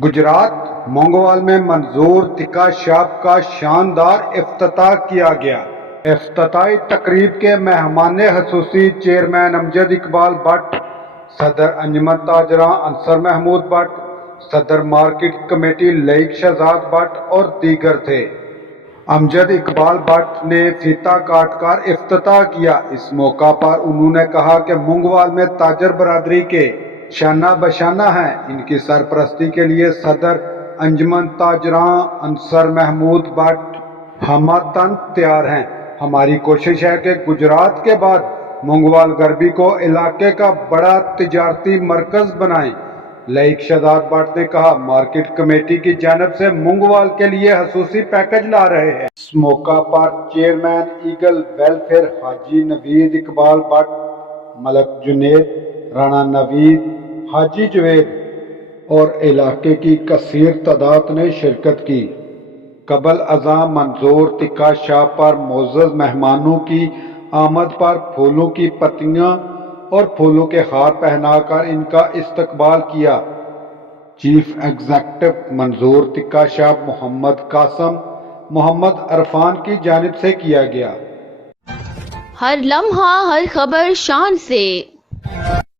गुजरात मोंगवाल में मंजूर तिक्का शॉप का शानदार इफ्तिताह किया गया। इफ्तिताही तकरीब के मेहमान खसूसी चेयरमैन अमजद इकबाल भट्ट, सदर अंजुमन ताजरां अंसर महमूद भट्ट, सदर मार्केट कमेटी लईक शहजाद भट्ट और दीगर थे। अमजद इकबाल भट्ट ने फीता काट कर इफ्तिताह किया। इस मौका पर उन्होंने कहा कि मोंगवाल में ताजर बरादरी के शाना बशाना हैं। इनकी सरपरस्ती के लिए सदर अंजुमन ताजरां अंसर महमूद भट्ट हम तन तैयार हैं। हमारी कोशिश है कि गुजरात के बाद मोंगवाल गरबी को इलाके का बड़ा तिजारती मरकज बनाएं। लईक शहजाद भट्ट ने कहा, मार्केट कमेटी की जानब से मोंगवाल के लिए खसूसी पैकेज ला रहे हैं। इस मौका पर चेयरमैन ईगल वेलफेयर हाजी नवीद इकबाल भट्ट, मलक जुनेद, राणा नवीद, हाजी जवेद और इलाके की कसीर तादाद ने शिरकत की। कबल अज़ां मंजूर तिक्का शॉप पर मोअज़्ज़ज़ मेहमानों की आमद पर फूलों की पत्तियां और फूलों के हार पहनाकर इनका इस्तकबाल किया। चीफ एग्जीक्यूटिव मंजूर तिक्का शॉप मोहम्मद कासम मोहम्मद अरफान की जानिब से किया गया। हर लम्हा हर खबर शान से